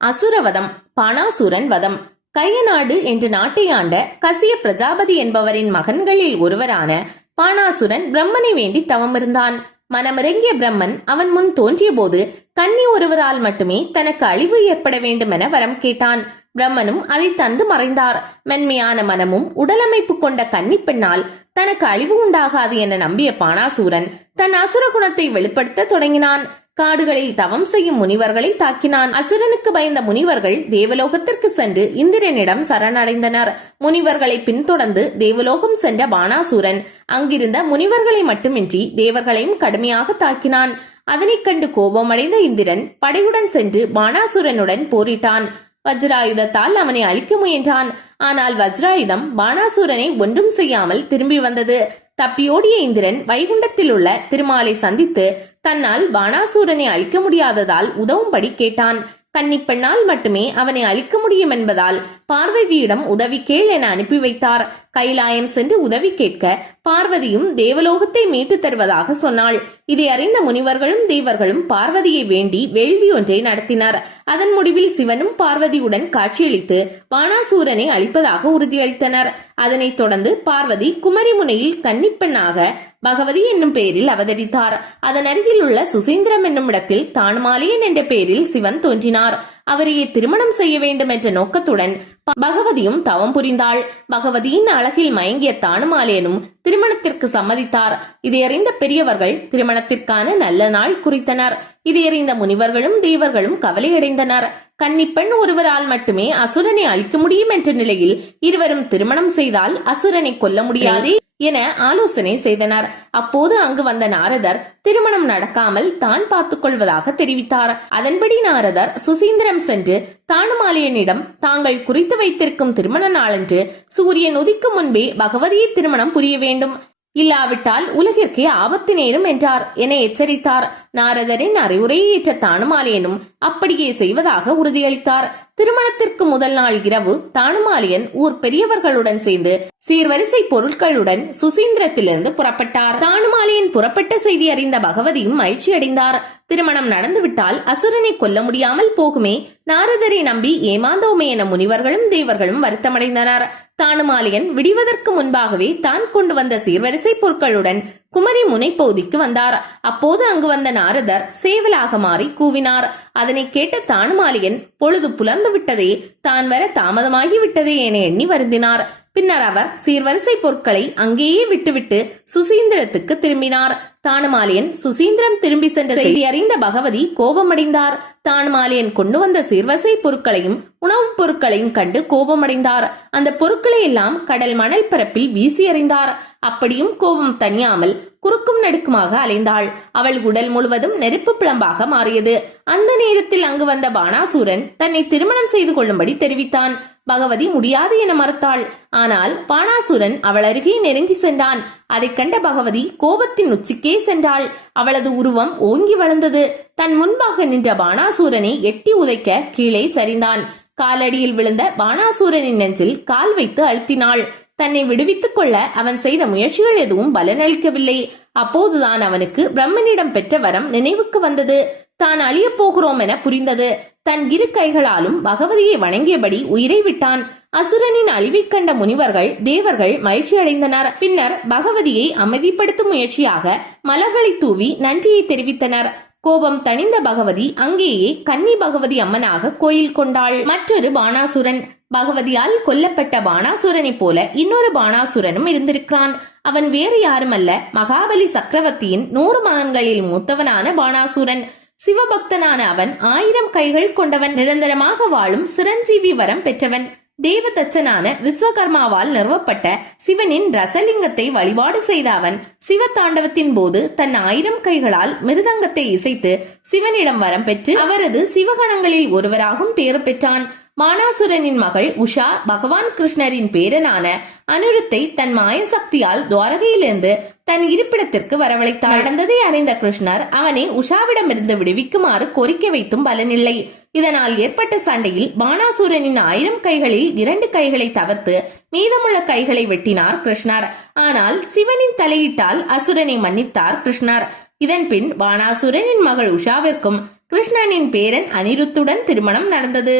அசுரவதம் பணாசுரன் வதம். கையநாடு என்ற நாட்டை ஆண்ட கசிய பிரஜாபதி என்பவரின் மகன்களில் ஒருவரான பாணாசுரன் பிரம்மனை வேண்டி தவமிருந்தான். மனமிறங்கிய பிரம்மன் அவன் முன் தோன்றிய போது கன்னி ஒருவரால் மட்டுமே தனக்கு அழிவு ஏற்பட வேண்டும் என வரம் கேட்டான். பிரம்மனும் அதை தந்து மறைந்தார். மென்மையான மனமும் உடலமைப்பு கொண்ட கன்னி பெண்ணால் தனக்கு அழிவு உண்டாகாது என நம்பிய பாணாசூரன் தன் அசுர குணத்தை வெளிப்படுத்த தொடங்கினான். காடுகளில் தவம் செய்யும் முனிவர்களை தாக்கினான். அசுரனுக்கு பயந்த முனிவர்கள் தேவலோகத்திற்கு சென்று இந்திரனிடம் சரணடைந்தனர். முனிவர்களை பின்தொடர்ந்து தேவலோகம் சென்ற பானாசூரன் அங்கிருந்த முனிவர்களை மட்டுமின்றி தேவர்களையும் கடுமையாக தாக்கினான். அதனைக் கண்டு கோபமடைந்த இந்திரன் படையுடன் சென்று பானாசுரனுடன் போரிட்டான். வஜ்ராயுதத்தால் அவனை அழிக்க முயன்றான். ஆனால் வஜ்ராயுதம் பானாசூரனை ஒன்றும் செய்யாமல் திரும்பி வந்தது. தப்பியோடிய இந்திரன் வைகுண்டத்தில் உள்ள திருமாலை சந்தித்து தன்னால் பானாசூரனை அழிக்க முடியாததால் உதவும்படி கேட்டான். கன்னிப்பெண்ணால் மட்டுமே அவனை அழிக்க முடியும் என்பதால் பார்வதியிடம் உதவி கேள் என அனுப்பி வைத்தார். கைலாயம் சென்று உதவி கேட்க பார்வதியும் தேவலோகத்தை மீட்டு தருவதாக சொன்னாள். இதை அறிந்த முனிவர்களும் தேவர்களும் பார்வதியை வேண்டி வேள்வி ஒன்றை நடத்தினார். அதன் முடிவில் சிவனும் பார்வதியுடன் காட்சியளித்து பானாசூரனை அழிப்பதாக உறுதியளித்தனர். அதனைத் தொடர்ந்து பார்வதி குமரிமுனையில் கன்னிப்பெண்ணாக பகவதி என்னும் பெயரில் அவதரித்தார். அதன் அருகில் உள்ள சுசீந்திரம் என்னும் இடத்தில் தானுமாலியன் என்ற பெயரில் சிவன் தோன்றினார். அவரையே திருமணம் செய்ய வேண்டும் என்ற நோக்கத்துடன் பகவதியும் தவம் புரிந்தாள். பகவதியின் அழகில் மயங்கிய தானுமாலேனும் திருமணத்திற்கு சம்மதித்தார். இதை அறிந்த பெரியவர்கள் திருமணத்திற்கான நல்ல நாள் குறித்தனர். இதை அறிந்த முனிவர்களும் தேவர்களும் கவலையடைந்தனர். கன்னிப்பெண் ஒருவரால் மட்டுமே அசுரனை அழிக்க முடியும் என்ற நிலையில் இருவரும் திருமணம் செய்தால் அசுரனை கொல்ல முடியாது என ஆலோசனை செய்தனர். அப்போது அங்கு வந்த நாரதர் திருமணம் நடக்காமல் தான் பார்த்துக் கொள்வதாக தெரிவித்தார். அதன்படி நாரதர் சுசீந்திரம் சென்று தானுமாலியனிடம் தாங்கள் குறித்து வைத்திருக்கும் திருமண நாளன்று சூரியன் உதிக்கும் முன்பே பகவதியை திருமணம் புரிய வேண்டும். இல்லாவிட்டால் உலகிற்கே ஆபத்து நேரும் என்றார். என எச்சரித்தார். நாரதரின் அறிவுரையை ஏற்ற தானுமாலியனும் அப்படியே செய்வதாக உறுதியளித்தார். திருமணத்திற்கு முதல் நாள் இரவு தானுமாலியன் ஊர் பெரியவர்களுடன் சேர்ந்து சீர்வரிசை பொருட்களுடன் சுசீந்திரத்திலிருந்து புறப்பட்டார். தானுமாலியன் புறப்பட்ட செய்தி அறிந்த பகவதியும் மகிழ்ச்சியடைந்தார். திருமணம் நடந்துவிட்டால் அசுரனை கொல்ல முடியாமல் போகுமே. நாரதரை நம்பி ஏமாந்தோமே என முனிவர்களும் தேவர்களும் வருத்தமடைந்தனர். தானுமாலியன் விடிவதற்கு முன்பாகவே தான் கொண்டு வந்த சீர்வரிசை பொருட்களுடன் குமரி முனைப்பகுதிக்கு வந்தார். அப்போது அங்கு வந்த நாரதர் சேவலாக மாறி கூவினார். அதனை கேட்ட தானுமாலியன் பொழுது புலர்ந்து விட்டதே தான் வர தாமதமாகி விட்டதே என எண்ணி வருந்தினார். பின்னர் அவர் சீர்வரிசை பொருட்களை அங்கேயே விட்டுவிட்டு சுசீந்திரத்துக்கு திரும்பினார். தானுமாலியன் சுசீந்திரம் திரும்பி சென்ற செய்தி அறிந்த பகவதி கோபமடைந்தார். தானுமாலியன் கொண்டு வந்த சீர்வரிசை பொருட்களையும் உணவுப் பொருட்களையும் கண்டு கோபமடைந்தார். அந்த பொருட்களை எல்லாம் கடல் மணல் பரப்பில் வீசி எறிந்தார். அப்படியும் கோபம் தணியாமல் குறுக்கும் நடுக்குமாக அலைந்தாள். அவள் உடல் முழுவதும் நெருப்பு பிளம்பாக மாறியது. அந்த நேரத்தில் அங்கு வந்த பானாசூரன் தன்னை திருமணம் செய்து கொள்ளும்படி தெரிவித்தான். பகவதி முடியாது என மறுத்தாள். ஆனால் பானாசுரன் அவள் அருகே நெருங்கி சென்றான். அதைக் கண்ட பகவதி கோபத்தின் உச்சிக்கே சென்றாள். அவளது உருவம் ஓங்கி வளர்ந்தது. தன் முன்பாக நின்ற பானாசூரனை எட்டி உதைக்க கீழே சரிந்தான். காலடியில் விழுந்த பானாசூரனின் நெஞ்சில் கால் வைத்து அழுத்தினாள். தன்னை விடுவித்துக் கொள்ள அவன் செய்த முயற்சிகள் எதுவும் பலனளிக்கவில்லை. அப்போதுதான் அவனுக்கு பிரம்மனிடம் பெற்ற வரம் நினைவுக்கு வந்தது. தான் அழியப் போகிறோம் என புரிந்தது. தன் இரு கைகளாலும் பகவதியை வணங்கியபடி உயிரை விட்டான். அசுரனின் அழிவைக் கண்ட முனிவர்கள் தேவர்கள் மகிழ்ச்சி அடைந்தனர் பின்னர் பகவதியை அமைதிப்படுத்தும் முயற்சியாக மலர்களை தூவி நன்றியை தெரிவித்தனர். கோபம் தணிந்த பகவதி அங்கேயே கன்னி பகவதி அம்மனாக கோயில் கொண்டாள். மற்றொரு பானாசுரன் பகவதியால் கொல்லப்பட்ட பானாசுரனைப் போல இன்னொரு பானாசுரனும் இருந்திருக்கிறான். அவன் வேறு யாருமல்ல மகாபலி சக்கரவர்த்தியின் நூறு மகன்களில் மூத்தவனான பானாசுரன் சிவபக்தனான அவன் ஆயிரம் கைகள் கொண்டவன் நிரந்தரமாக வாழும் சிரஞ்சீவி வரம் பெற்றவன். தேவதச்சனான விஸ்வகர்மாவால் நிறுவப்பட்ட சிவனின் ரசலிங்கத்தை வழிபாடு செய்த அவன் சிவ தாண்டவத்தின் போது தன் ஆயிரம் கைகளால் மிருதங்கத்தை இசைத்து சிவனிடம் வரம் பெற்று அவரது சிவகணங்களில் ஒருவராகவும் பேறு பெற்றான். மானாசுரனின் மகள் உஷா பகவான் கிருஷ்ணரின் பேரனான அனிருத்தை தன் மாய சக்தியால் துவாரகையிலிருந்து தன் இருப்பிடத்திற்கு வரவழைத்தார் நடந்ததை அறிந்த கிருஷ்ணர் அவனை உஷாவிடமிருந்து விடுவிக்குமாறு கோரிக்கை வைத்தும் பலனில்லை. இதனால் ஏற்பட்ட சண்டையில் பானாசூரனின் ஆயிரம் கைகளில் இரண்டு கைகளை தவிர்த்து மீதமுள்ள கைகளை வெட்டினார் கிருஷ்ணர். ஆனால் சிவனின் தலையிட்டால் அசுரனை மன்னித்தார் கிருஷ்ணர். இதன்பின் பானாசுரனின் மகள் உஷாவிற்கும் கிருஷ்ணனின் பேரன் அனிருத்துடன் திருமணம் நடந்தது.